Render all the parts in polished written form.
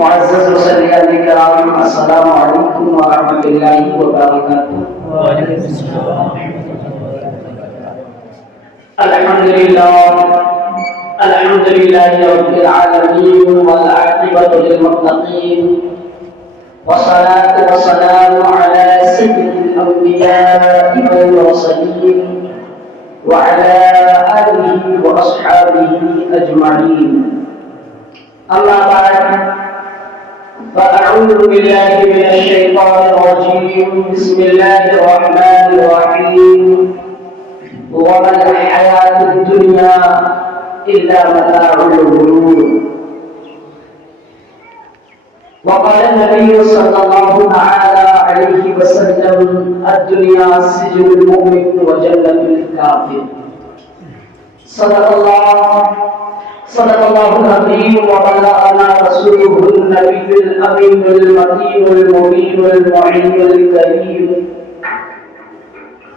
معزز مصلیان کرام، السلام علیکم ورحمۃ اللہ وبرکاتہ۔ وعلیکم السلام۔ الحمد للہ رب العالمین والعاقبۃ للمتقین والصلاة والسلام على سيد الأنبياء والمرسلين وعلى آله وأصحابه أجمعين، أما بعد، فأعوذ بالله من الشيطان الرجيم، بسم الله الرحمن الرحيم، وما الحياة الدنيا إلا متاع الغرور۔ وقال النبي صلى الله تعالى عليه وسلم: الدنيا سجن المؤمن وجنة الكافر۔ صدق الله العظيم، وبلغنا رسوله النبي الأمين المتين المبين المعين الكريم،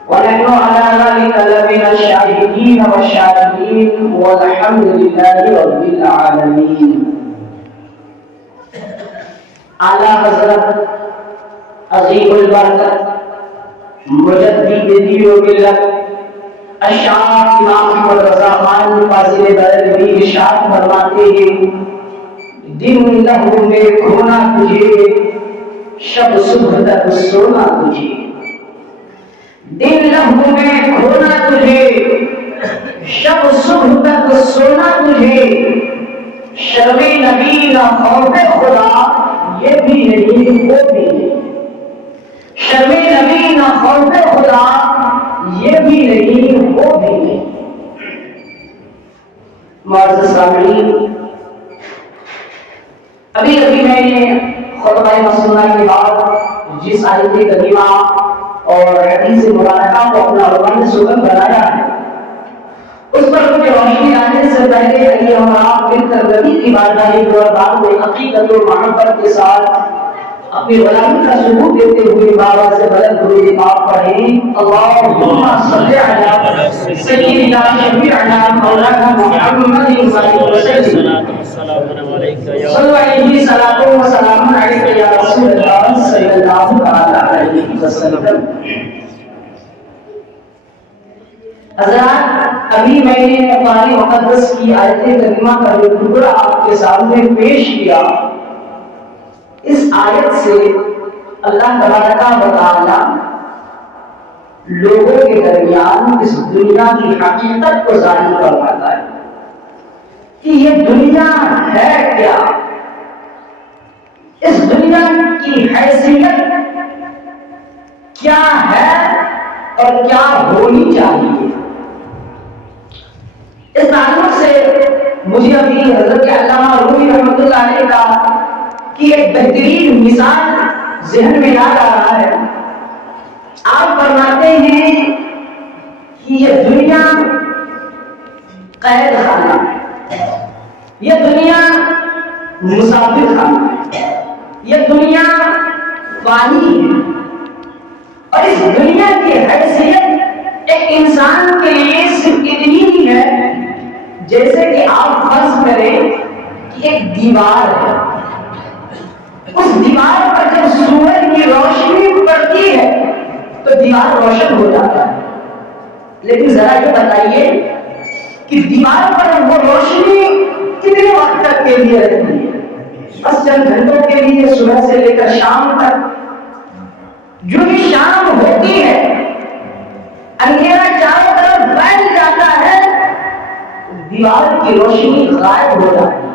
ونحن على ذلك لمن الشاهدين والشاكرين، والحمد لله رب العالمين۔ اعلیٰ حضرت عظیم البرکت مجدد دین و ملت الشیخ امام احمد رضا خان فاضل بریلوی ارشاد فرماتے ہیں: دن لہو میں کھونا تجھے، شب صبح تک سونا تجھے۔ دن لہو میں کھونا تجھے، شب صبح تک سونا تجھے۔ شرم نبی نہ خوف خدا، یہ بھی نہیں وہ بھی نہیں۔ شرم نبی نہ خوف خدا، یہ بھی نہیں وہ بھی نہیں۔ معزز سامعین، ابھی میں نے خطبہ مسنونہ کے بعد جس آیت کریمہ اور حدیث مبارکہ کو اپنا عنوان سخن بنایا ہے، اس پر مجھے روشنی لانے سے پہلے آئیے ہم آپ مل کر نبی کی بارگاہ میں عقیدت و محبت کے ساتھ اپنی غلامی کا ثبوت دیتے ہوئے بابا سے بلند درود پاک پڑھیں: اللہم صلی علی سیدنا شفیعنا مولانا محمد وسلم، صلو علیہ صلاۃ و سلام علیک یا رسول اللہ صلی اللہ علیہ وسلم۔ حضرات، ابھی میں نے قرآن مقدس کی آیت کریمہ کا جو ٹکڑا آپ کے سامنے پیش کیا، اس آیت سے اللہ تبارک و تعالی لوگوں کے درمیان اس دنیا کی حقیقت کو ظاہر کرواتا ہے کہ یہ دنیا ہے کیا، اس دنیا کی حیثیت کیا ہے اور کیا ہونی چاہیے۔ اس تعلق سے مجھے ابھی حضرت علامہ رومی رحمۃ اللہ علیہ کا کی ایک بہترین مثال ذہن میں یاد آ رہا ہے۔ آپ فرماتے ہیں کہ یہ دنیا قید خانہ ہے، یہ دنیا مسافر خانہ ہے، یہ دنیا فانی ہے، اور اس دنیا کی حیثیت ایک انسان کے لیے صرف اتنی ہی ہے جیسے کہ آپ فرض کریں کہ ایک دیوار ہے، اس دیوار پر جب سورج کی روشنی پڑتی ہے تو دیوار روشن ہو جاتا ہے، لیکن ذرا یہ بتائیے کہ دیوار پر وہ روشنی کتنے وقت تک کے لیے رہتی ہے؟ بس چند گھنٹوں کے لیے، صبح سے لے کر شام تک۔ جو بھی شام ہوتی ہے، اندھیرا چاروں طرف پھیل جاتا ہے، دیوار کی روشنی غائب ہو جاتی ہے۔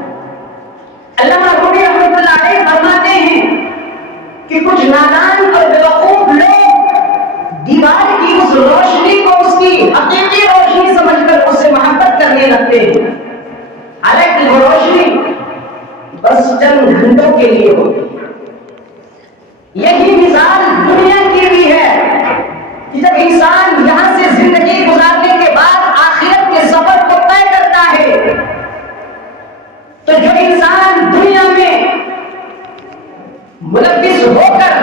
علامہ رومی رحمۃ اللہ علیہ فرماتے ہیں کہ کچھ نادان اور بیوقوف لوگ دیوار کی اس روشنی کو اس کی حقیقی روشنی سمجھ کر اس سے محبت کرنے لگتے ہیں، حالانکہ وہ روشنی بس چند گھنٹوں کے لیے ہوتی ہے۔ یہی مثال دنیا کی بھی ہے کہ جب انسان یہاں سے زندگی گزارنے کے بعد آخرت کے سفر کو طے کرتا ہے، تو جو انسان دنیا میں ملبس ہو کر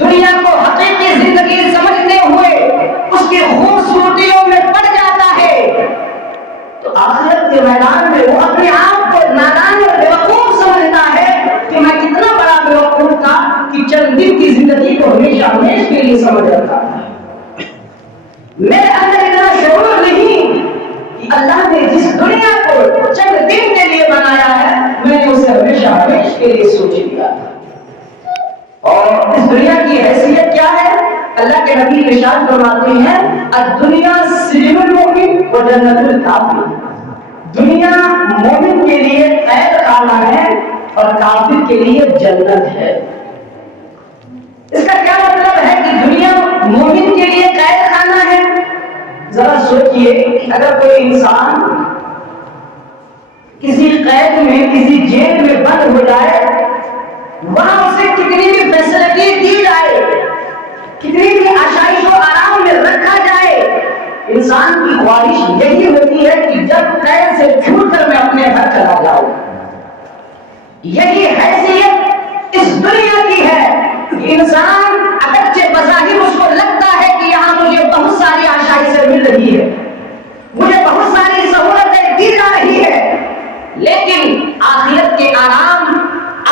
دنیا کو حقیقی زندگی سمجھتے ہوئے اس کی خوبصورتیوں میں پڑ جاتا ہے، تو آخرت کے میدان میں وہ اپنے آپ کو نادان اور بیوقوف سمجھتا ہے کہ نہیں سمجھ رکھا، میرے اندر اتنا شعور نہیں کہ اللہ نے جس دنیا کو چند دن کے لیے بنایا ہے میں نے اسے ہمیشہ ہمیشہ کے لیے سوچ لیا تھا۔ اور اس دنیا کی حیثیت کیا ہے؟ اللہ کے نبی ارشاد فرماتے ہیں الدنیا سجن المؤمن و جنت الکافر، دنیا مومن کے لیے قید خانہ ہے اور کافر کے لیے جنت ہے۔ اس کا کیا مطلب ہے کہ دنیا مومن کے لیے قید خانہ ہے؟ ذرا سوچئے، اگر کوئی انسان کسی قید میں کسی جیل میں بند ہو جائے، وہاں اسے کتنی بھی فیسلٹی دی جائے، کتنی بھی آسائش و آرام میں رکھا جائے، انسان کی خواہش یہی ہوتی ہے کہ جب قید سے چھوٹ کر میں اپنے گھر چلا جاؤں۔ یہی حیثیت اس دنیا کی ہے کہ انسان اگرچہ بظاہر اس کو لگتا ہے کہ یہاں مجھے بہت ساری آسائشیں مل رہی ہے، مجھے بہت ساری سہولتیں دی جا رہی ہے، لیکن آخرت کے آرام،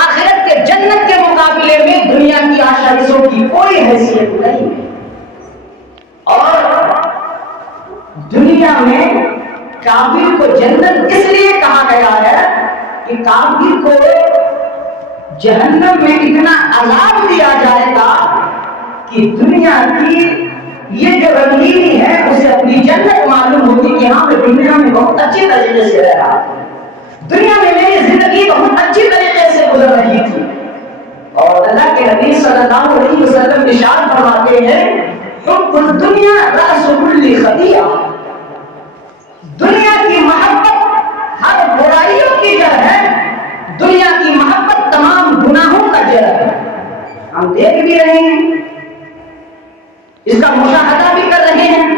آخرت کے جنت کے مقابلے میں دنیا کی آسائشوں کی کوئی حیثیت نہیں ہے۔ اور دنیا میں کافر کو جنت اس لیے کہا گیا ہے کہ کافر کو جہنم میں اتنا عذاب دیا جائے گا کہ دنیا کی یہ جو رنگینی ہے اسے اپنی جنت معلوم ہوگی کہ ہاں میں دنیا میں بہت اچھی طریقے سے رہ رہا تھا، دنیا میں میری زندگی بہت اچھی طریقے سے گزر رہی تھی۔ اور اللہ کے نبی صلی اللہ علیہ وسلم ارشاد فرماتے ہیں حب الدنیا رأس کل خطیئہ، دنیا کی محبت ہر برائیوں کی جڑ ہے، دنیا کی محبت تمام گناہوں کا جڑ ہے۔ ہم دیکھ بھی رہے ہیں، اس کا مشاہدہ بھی کر رہے ہیں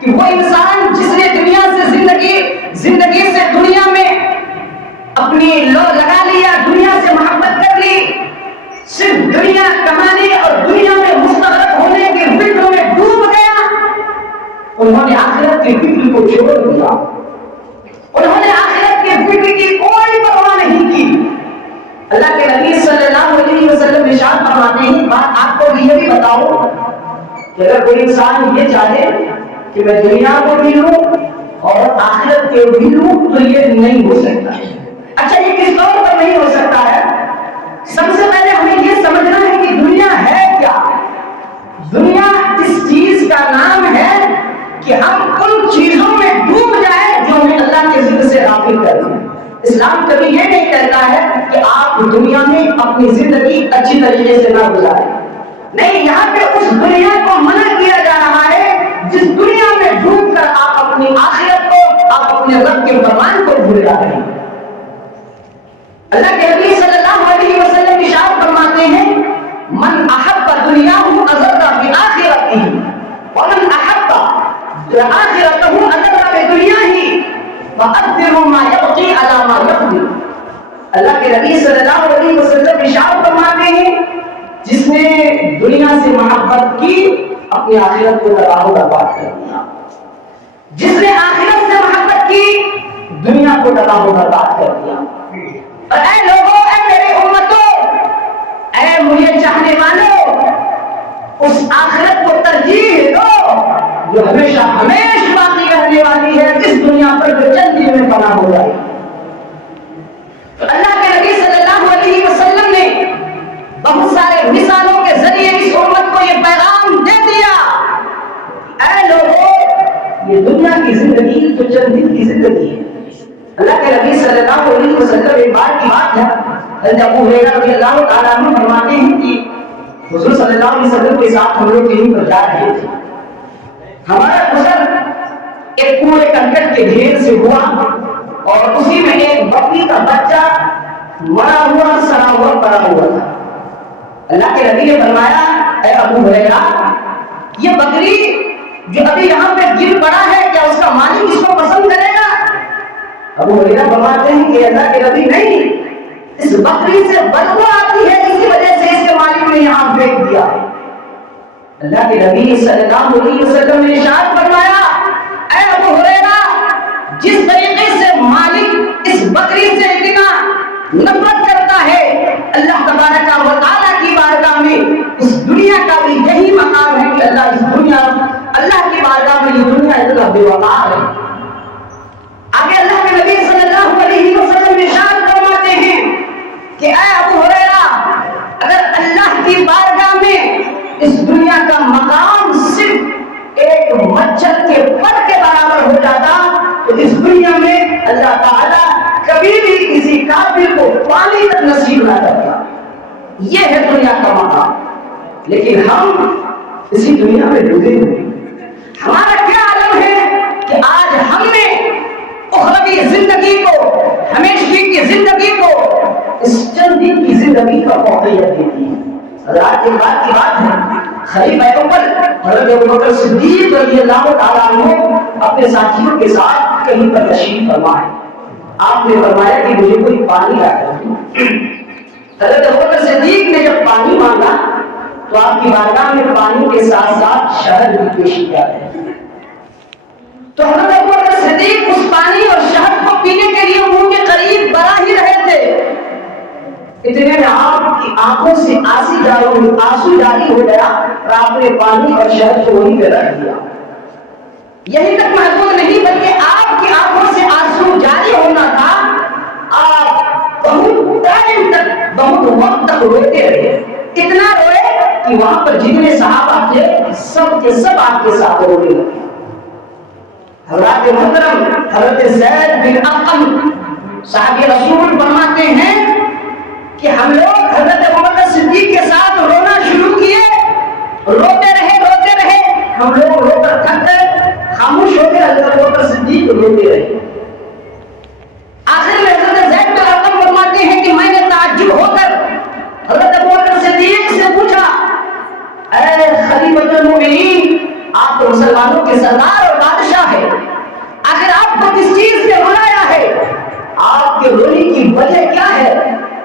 کہ وہ انسان جس نے دنیا سے زندگی سے دنیا میں اپنی لو لگا لیا، دنیا سے محبت کر لی، صرف دنیا کمانے اور دنیا میں مستغرق ہونے کے فکر میں ڈوب گیا، انہوں نے آخرت کے فکر کو چھوڑ دیا، انہوں نے آخرت کے فکر کی کوئی پرواہ نہیں کی۔ اللہ کے نبی صلی اللہ علیہ وسلم ارشاد فرماتے ہیں، بات آپ کو یہ بھی بتاؤ کہ اگر کوئی انسان یہ چاہے کہ میں دنیا کو بھی لوں اور آخرت کے بھی لوں تو یہ نہیں ہو سکتا۔ اچھا یہ کس طور پر نہیں ہو سکتا ہے؟ سب سے پہلے ہمیں یہ سمجھنا ہے کہ دنیا ہے کیا؟ دنیا اس چیز کا نام ہے کہ ہم ان چیزوں میں ڈوب جائیں جو ہمیں اللہ کے ذکر سے غافل کر دیں۔ اسلام کبھی یہ نہیں کہتا ہے کہ آپ دنیا میں اپنی زندگی اچھی طریقے سے نہ گزاریں، نہیں، یہاں پہ اس دنیا کو منع کیا جا رہا ہے جس دنیا میں ڈوب کر آپ اپنی آخرت کو، آپ اپنے رب کے فرمان کو بھول جا رہے ہیں۔ اللہ کے نبی صلی اللہ علیہ وسلم ارشاد فرماتے ہیں من احب دنیاہ اضر بآخرتہ ومن احب آخرتہ اضر بدنیاہ فاقدر ما یبقی علی ما یفنی۔ اللہ کے نبی صلی اللہ علیہ وسلم ارشاد فرماتے ہیں جس نے دنیا سے محبت کی اپنی آخرت کو تباہ و برباد کر دیا، جس نے آخرت سے محبت کی دنیا کو تباہ و برباد کر دیا۔ اور اے لوگوں، اے میری امتوں، اے مجھے چاہنے والوں، اس آخرت کو ترجیح دو جو ہمیشہ ہمیشہ باقی رہنے والی ہے، اس دنیا پر جو چند دن میں فنا ہو جائے۔ تو اللہ کے نبی صلی اللہ علیہ وسلم نے بہت سارے مثالوں کے ذریعے اس امت کو یہ پیغام دے دیا، اے لوگوں، یہ دنیا کی زندگی تو چند دن کی زندگی ہے۔ اللہ کے نبی صلی اللہ علیہ وسلم ایک بار کی بات ہے، حضرت ابو ہریرہ رضی اللہ تعالیٰ عنہ فرماتے ہیں کہ حضور صلی اللہ علیہ وسلم کے ساتھ ہم لوگ کہیں پر جا رہے تھے، ہمارا گزر ایک کوڑے کرکٹ کے ڈھیر سے ہوا اور اسی میں ایک بکری کا بچہ مرا ہوا، سڑا ہوا پڑا ہوا تھا۔ اللہ کے نبی نے فرمایا اے ابو ہریرہ، یہ بکری جو ابھی یہاں پہ گر پڑا ہے کیا اس کا مالک اس کو پسند کرے گا؟ ابو ہریرہ فرماتے ہیں کہ اللہ کے نبی نہیں، اس بکری سے بدبو آتی ہے، اسی وجہ سے اس کے مالک نے یہاں پھینک دیا۔ اللہ کے نبی صلی اللہ علیہ وسلم نے ارشاد فرمایا اے ابو ہریرہ، جس طریقے سے مالک اس بکری سے اتنا نفرت کرتا ہے، اللہ تبارک و تعالیٰ کی بارگاہ میں اس دنیا کا بھی یہی مقام بے وقار ہیں۔ آگے اللہ کے نبی صلی اللہ علیہ وسلم ارشاد فرماتے ہیں کہ اے ابو ہریرہ، اگر اللہ کی بارگاہ میں اس دنیا کا مقام صرف ایک مچھر کے پر کے برابر ہو جاتا تو اس دنیا میں اللہ تعالیٰ کبھی بھی کسی کافر کو پانی تک نصیب نہ کرتا۔ یہ ہے دنیا کا مقام۔ لیکن ہم اسی دنیا میں ڈوبے ہوئے، ہمارا کیا عالم ہے کہ آج ہم نے اخروی زندگی کو، ہمیشگی کی زندگی کو اس چند دن کی زندگی کا موقعیت دے دی۔ حضرات ایک بات کی بات ہے، خلیفہ اول حضرت ابوبکر صدیق رضی اللہ تعالیٰ عنہ اپنے ساتھیوں کے ساتھ کہیں پر تشریف فرما ہے۔ آپ نے فرمایا کہ مجھے کوئی پانی لا کر۔ حضرت ابوبکر صدیق نے جب پانی مانگا تو آپ کی بارگاہ میں پانی کے ساتھ ساتھ شہد بھی پیش کیا ہے۔ تو حضرت ابوبکر صدیق اس پانی اور شہد کو پینے کے لیے منہ کے قریب بڑا ہی رہے تھے، اتنے میں آپ کی آنکھوں سے آنسو جاری ہو گیا اور آپ نے پانی اور شہد کو وہیں پہ رکھ دیا۔ یہی تک محفوظ نہیں بلکہ آپ کی آنکھوں سے آنسو جاری ہونا تھا، آپ بہت ٹائم تک، بہت وقت تک روتے رہے، اتنا روئے کہ وہاں پر جتنے صحابہ تھے سب کے سب آپ کے ساتھ رونے لگے۔ حضرات محترم، حضرت زید بن ارقم صحابی رسول فرماتے ہیں کہ ہم لوگ حضرت ابوبکر صدیق کے ساتھ رونا شروع کیے، روتے رہے، ہم لوگ رو کر تھک گئے، خاموش ہو گئے، حضرت ابوبکر صدیق روتے رہے۔ آخر میں حضرت زید بن ارقم فرماتے ہیں کہ میں نے تعجب ہو کر حضرت ابوبکر صدیق سے پوچھا، اے خلیفۃ المؤمنین، آپ تو مسلمانوں کے سردار اور بادشاہ ہیں، آخر آپ کو کس چیز سے رلایا ہے؟ آپ کے رونے کی وجہ کیا ہے؟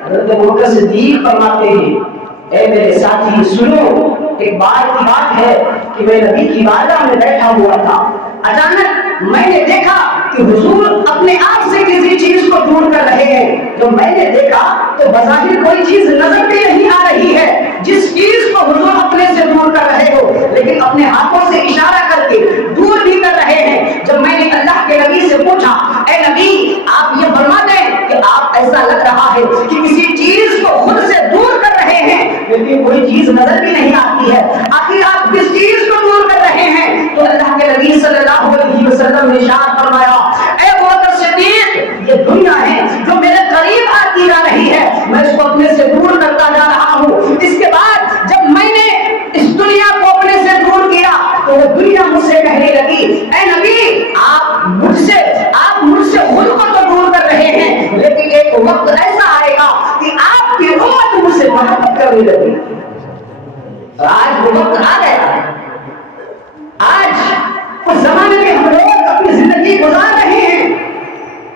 حضرت ابوبکر صدیق فرماتے ہیں، اے میرے ساتھی سنو، ایک بار کی بات ہے کہ میں نبی کی بارگاہ میں بیٹھا ہوا تھا، اچانک میں نے دیکھا کہ حضور اپنے آپ سے کسی چیز کو دور کر رہے ہیں۔ جب میں نے دیکھا تو بظاہر کوئی چیز نظر بھی نہیں آ رہی ہے جس چیز کو حضور اپنے سے دور کر رہے ہو، لیکن اپنے ہاتھوں سے اشارہ کر کے دور بھی کر رہے ہیں۔ جب میں نے اللہ کے نبی سے پوچھا، اے نبی آپ یہ فرما دیں کہ آپ ایسا لگ رہا ہے کہ کسی چیز کو خود سے دور کر رہے ہیں لیکن کوئی چیز نظر بھی نہیں آتی ہے، آخر آپ کس چیز کو دور کر رہے ہیں؟ تو اللہ کے نبی صلی اللہ علیہ وسلم نے ارشاد فرمایا، اے ابوبکر صدیق، یہ دنیا ہے جو میرے قریب آتی جا رہی ہے، میں اس کو اپنے سے دور کرتا جا رہا ہوں۔ اس کے بعد جب میں نے اس دنیا کو اپنے سے دور کیا تو وہ دنیا مجھ سے کہنے لگی، اے نبی آپ مجھ سے خود کو تو دور کر رہے ہیں لیکن ایک وقت ایسا آئے گا کہ آپ کی امت مجھ سے محبت کرنے لگی۔ اور آج وہ وقت آ گیا، آج اس زمانے میں ہم لوگ اپنی زندگی گزار رہے ہیں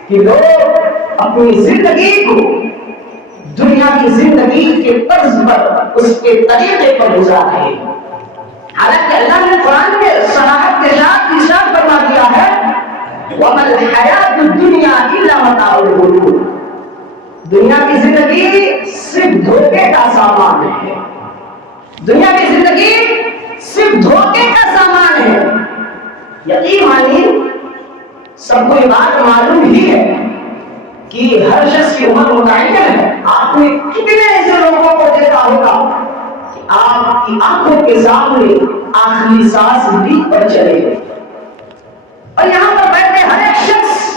کہ لوگ اپنی زندگی کو دنیا کی زندگی کے طرز پر، اس کے طریقے پر گزار رہے ہیں۔ حالانکہ اللہ نے قرآن میں صراحت کے ساتھ ارشاد فرما دیا ہے، وَمَا الْحَيَاةُ الدُّنْيَا إِلَّا مَتَاعُ الْغُرُورِ، دنیا کی زندگی صرف دھوکے کا سامان ہے، دنیا کی زندگی صرف دھوکے کا سامان ہے۔ یقین مانیے سب کو یہ بات معلوم ہی ہے کہ ہر شخص کی عمر متعین ہے۔ آپ نے کتنے ایسے لوگوں کو دیکھا ہوگا کہ آپ کی آنکھوں کے سامنے آخری سانس بھی پر چلے گئے، اور یہاں پر بیٹھے ہر ایک شخص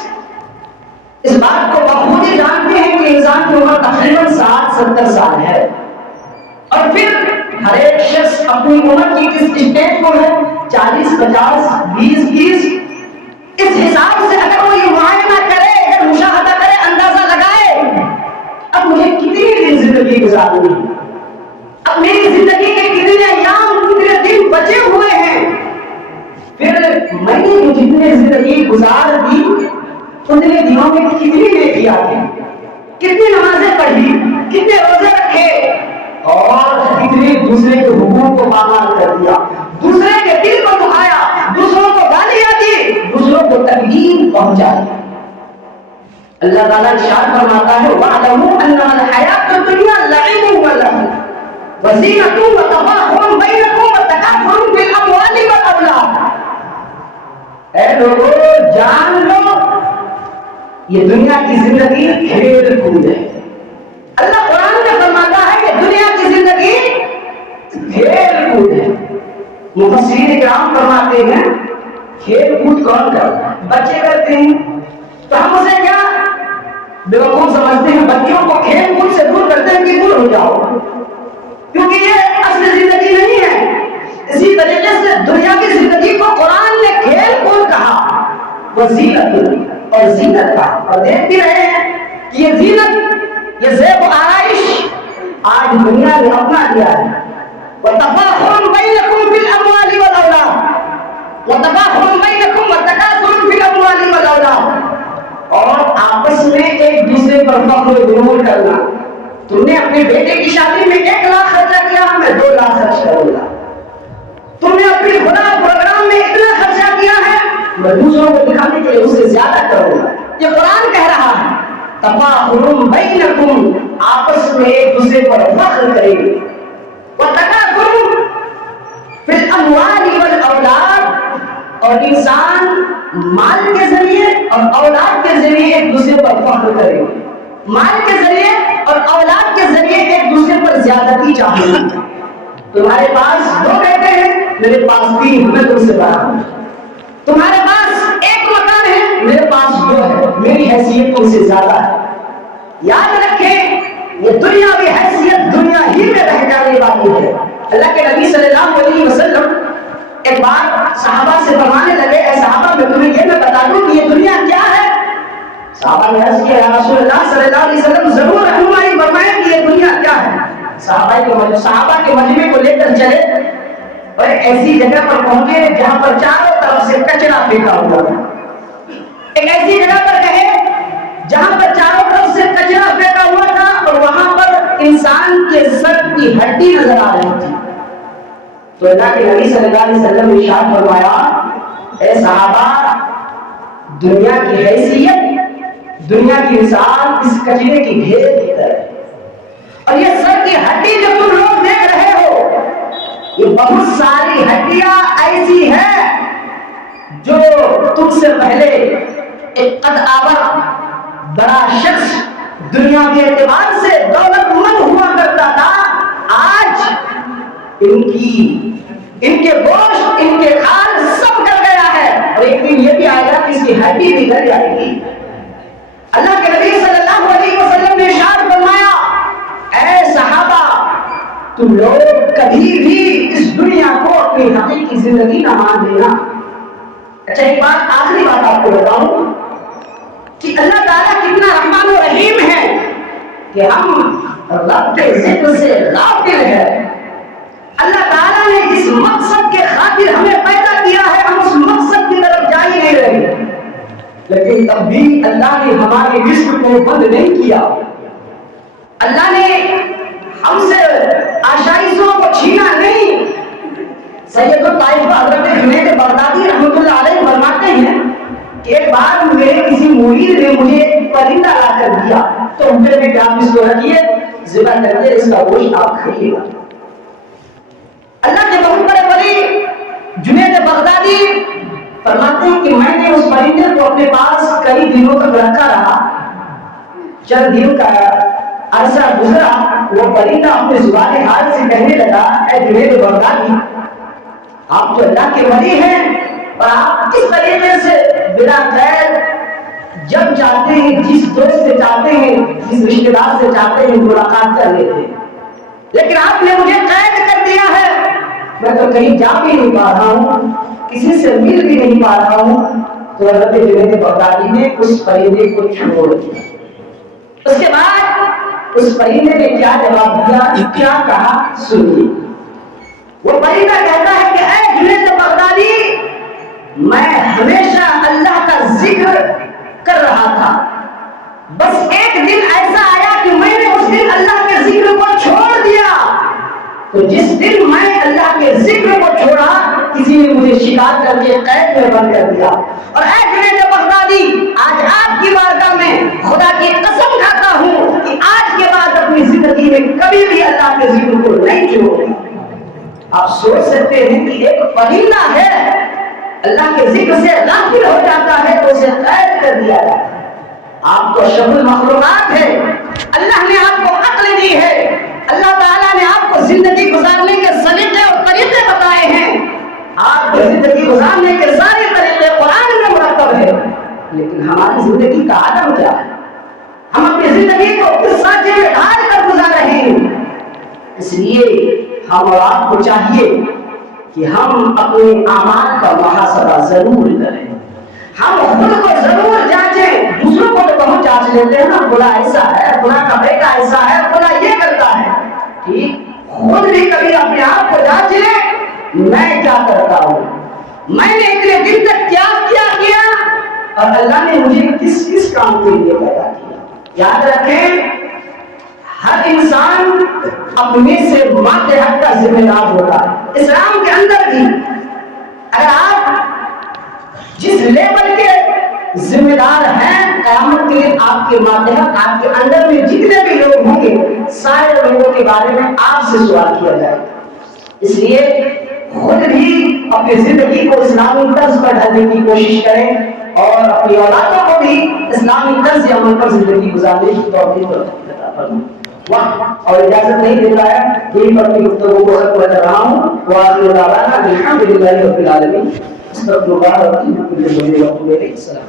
اس بات کو بخوبی جانتے ہیں کہ انسان کی عمر تقریباً 60-70 سال ہے، اور پھر ہر ایک شخص اپنی عمر کی کس اسٹیج کو ہے، 40, 50, 20, 30۔ اس حساب سے اگر وہ یہ معائنہ کرے، اگر مشاہدہ کرے، اندازہ لگائے اب مجھے کتنی دن زندگی گزارنی ہے، اب میری زندگی کے کتنے ایام، کتنے دن بچے ہوئے ہیں، پھر میں نے جو جتنے زندگی گزار دی اتنے دنوں میں کتنی نیکیاں کی، کتنی نمازیں پڑھی، کتنے روزے رکھے، اور کتنے دوسرے کے حقوق کو پامال کر دیا، دوسرے کے دل کو دکھایا، دوسروں کو گالیاں دی، دوسروں کو تکلیف پہنچائی۔ اللہ تعالیٰ ارشاد فرماتا ہے، وَاعْلَمُوا أَنَّمَا الْحَيَاةُ الدُّنْيَا لَعِبٌ وَلَهْوٌ وَزِينَةٌ وَتَفَاخُرٌ بَيْنَكُمْ وَتَكَاثُرٌ فِي الْأَمْوَالِ وَالْأَوْلَادِ۔ اے لوگوں جان لو یہ دنیا کی زندگی کھیل کود ہے. اللہ قرآن میں فرماتا ہے کہ دنیا کی زندگی کھیل کود ہے. مفسرین کرام فرماتے ہیں کھیل کود کون کرتا ہے؟ بچے کرتے ہیں. تو ہم اسے کیا بیوقوف سمجھتے ہیں، بچوں کو کھیل کود سے دور کرتے ہیں کہ دور ہو جاؤ، کیونکہ یہ اصل زندگی نہیں ہے. اسی طریقے سے دنیا کی زندگی کو قرآن نے کھیل کود کہا، وہ زینت اور زینت کا. اور دیکھ بھی رہے ہیں کہ یہ زینت، یہ زیب و آرائش آج دنیا نے اپنا لیا ہے. وَتَفَاخُرٌ بَيْنَكُمْ فِي الْأَمْوَالِ وَالْأَوْلَادِ وَتَفَاخُرٌ بَيْنَكُمْ وَتَكَاثُرٌ فِي الْأَمْوَالِ وَالْأَوْلَادِ. اور آپس میں ایک دوسرے پر فخر و غرور کرنا. تم نے اپنے بیٹے کی شادی میں 1 لاکھ خرچہ کیا، میں 2 لاکھ خرچ کروں گا. تم نے اپنی خدا پروگرام میں اتنا خرچہ کیا ہے، میں دوسروں کو دکھانے کے لیے اس سے زیادہ کروں گا. یہ قرآن کہہ رہا ہے تفاخر بینکم، آپس میں ایک دوسرے پر فخر کریں گے. وتکاثر فی الاموال والاولاد، اور انسان مال کے ذریعے اور اولاد کے ذریعے ایک دوسرے پر فخر کرے گا. مال کے ذریعے اور اولاد کے ذریعے ایک دوسرے پر زیادتی چاہے گا. تمہارے پاس 2 بیٹے ہیں، میرے پاس 3، میں تم سے بڑا ہوں. تمہارے پاس 1 مکان ہے، میرے پاس 2 ہے، میری حیثیت تم سے زیادہ ہے. یاد رکھیں یہ دنیاوی حیثیت دنیا ہی میں رہ جانے والی ہے. اللہ کے نبی صلی اللہ علیہ وسلم ایک بار صحابہ سے فرمانے لگے، اے صحابہ میں تمہیں یہ بتا دوں کہ یہ دنیا کیا ہے. صحابہ نے عرض کیا یا رسول اللہ صلی اللہ علیہ وسلم ضرور رہنمائی فرمائیں کہ یہ دنیا کیا ہے. صحابہ کے مجمع کو لے کر چلے اور ایسی جگہ پر پہنچے جہاں پر چاروں طرف سے کچرا پھینکا ہوا تھا. ایک ایسی جگہ پر گئے جہاں پر چاروں طرف سے کچرا پھینکا ہوا تھا اور وہاں پر انسان کے سر کی ہڈی نظر آ رہی تھی. تو اللہ کے نبی صلی اللہ علیہ وسلم نے ارشاد فرمایا، اے صحابہ دنیا کی حیثیت، دنیا کی مثال اس کچرے کی ڈھیر کی طرح ہے. اور یہ سر کی ہڈی جو تم لوگ دیکھ رہے ہو، یہ بہت ساری ہڈیاں ایسی ہیں جو تم سے پہلے ایک قد آور بڑا شخص دنیا کے اعتبار سے دولت مند ہوا کرتا تھا، آج ان کے گوشت، ان کے کھال سب گل گیا ہے. اور ایک دن یہ بھی آئے گا کہ اس کی ہڈی بھی گل جائے گی. اللہ کے نبی صلی اللہ علیہ وسلم نے ارشاد فرمایا، اے صحابہ تم لوگ کبھی بھی اس دنیا کو اپنی حقیقی زندگی نہ مان لینا. اچھا ایک بات، آخری بات آپ کو بتاؤں کہ اللہ تعالیٰ کتنا رحمان و رحیم ہے کہ ہم رب کے ذکر سے غافل ہے. اللہ تعالیٰ نے جس مقصد کے خاطر ہمیں پیدا کیا ہے ہم اس مقصد کی طرف جا ہی نہیں رہے، لیکن تب بھی اللہ نے ہمارے رزق کو بند نہیں کیا. اللہ نے ہم سے آشائشوں کو چھینا نہیں. سید الطائفہ حضرت جنید بغدادی رحمۃ اللہ علیہ فرماتے ہیں کہ ایک بار میرے کسی مرید نے مجھے ایک پرندہ لا کر دیا، تو مجھے بھی آپ اس کو رکھیے، ذبح کر کے اس کا گوشت آپ کھائیے گا. اللہ کے بہت بڑے ولی جنید بغدادی فرماتے ہیں کہ میں نے اس پرندے کو اپنے پاس کئی دنوں تک رکھا رہا. چند دن کا عرصہ گزرا، وہ پرندہ اپنے زبان حال سے کہنے لگا، اے جنید بغدادی آپ تو اللہ کے ولی ہیں اور آپ کس طریقے سے بلا قید جب چاہتے ہیں، جس دوست سے چاہتے ہیں، جس رشتے دار سے چاہتے ہیں ملاقات کر لیتے ہیں، لیکن آپ نے مجھے قید کر دیا ہے. میں تو کہیں جا بھی نہیں پا رہا ہوں، کسی سے مل بھی نہیں پا رہا ہوں. تو حضرت جنید بغدادی نے اس پرندے کو چھوڑ دیا. اس کے بعد اس پرندے نے کیا جواب دیا، کیا کہا سنیے. وہ پرندہ کہتا ہے کہ اے جنید بغدادی میں ہمیشہ اللہ کا ذکر کر رہا تھا، بس ایک دن ایسا آیا کہ میں نے اس دن اللہ کے ذکر کو چھوڑ دیا. تو جس دن میں اللہ کے ذکر کو چھوڑا کسی نے مجھے شکار کر کے قید میں بند کر دیا. اور اے جنید بغدادی آج آپ کی بارگاہ میں خدا کی قسم کھاتا ہوں کہ آج کے بعد اپنی زندگی میں کبھی بھی اللہ کے ذکر کو نہیں چھوڑوں. آپ سوچ سکتے ہیں کہ ایک پرندہ ہے اللہ کے ذکر سے غافل ہو جاتا ہے تو اسے قید کر دیا جاتا ہے۔ آپ تو اشرف المخلوقات ہے، اللہ نے آپ کو عقل دی ہے، اللہ تعالیٰ نے آپ کو زندگی گزارنے کے سلیقے اور طریقے بتائے ہیں، آپ کو زندگی گزارنے کے سارے طریقے قرآن میں مرتب ہے، لیکن ہماری زندگی کا عدم کیا ہے؟ ہم اپنی زندگی کو کس سانچے میں ڈال کر گزار رہے ہیں؟ اس لیے ہم اور آپ کو چاہیے کہ ہم اپنے اعمال کا محاسبہ ضرور کریں، ہم خود کو ضرور جانچیں، دوسروں کو تو بہت جانچ لیتے ہیں نا، فلاں ایسا ہے، فلاں کا بیٹا ایسا ہے، فلاں یہ کرتا ہے، ٹھیک، خود بھی کبھی اپنے آپ کو جانچ لیں، میں کیا کرتا ہوں، میں نے اتنے دن تک کیا کیا اور اللہ نے مجھے کس کس کام کے لیے پیدا کیا۔ یاد رکھیں، ہر انسان اپنے سے ماتحت کا ذمہ دار ہوتا ہے۔ اسلام کے اندر بھی اگر آپ جس لیول کے ذمہ دار ہیں، قیامت کے دن آپ کے ماتحت، آپ کے اندر میں جتنے بھی لوگ ہوں گے، سارے لوگوں کے بارے میں آپ سے سوال کیا جائے گا۔ اس لیے خود بھی اپنی زندگی کو اسلامی طرز پر ڈھالنے کی کوشش کریں اور اپنی اولادوں کو بھی اسلامی طرز عمل پر زندگی گزارنے کی توفیق عطا فرمائیں۔ وقت اور اجازت نہیں دیتا ہے، یہی پر اپنی گفتگو کو ختم کر رہا ہوں۔ وآخر دعوانا الحمد للہ رب العالمین۔ استغفر اللہ ربی من کل ذنب واتوب الیہ۔ السلام۔